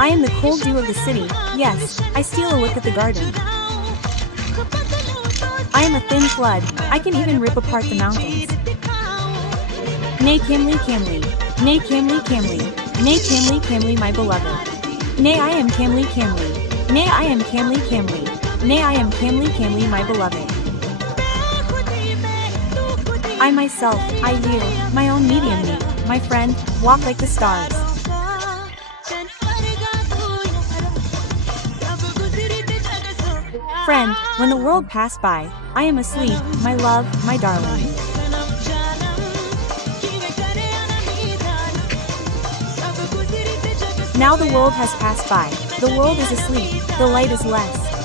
I am the cold dew of the city, yes, I steal a look at the garden. I am a thin flood, I can even rip apart the mountains. Nay Camly Camly, nay Camly Camly, nay Camly Camly my beloved. Nay I am Camly Camly, nay I am Camly Camly, nay I am Camly Camly my beloved. I myself, I you, my own medium me, my friend, walk like the stars. Friend, when the world passed by, I am asleep, my love, my darling. Now the world has passed by, the world is asleep, the light is less.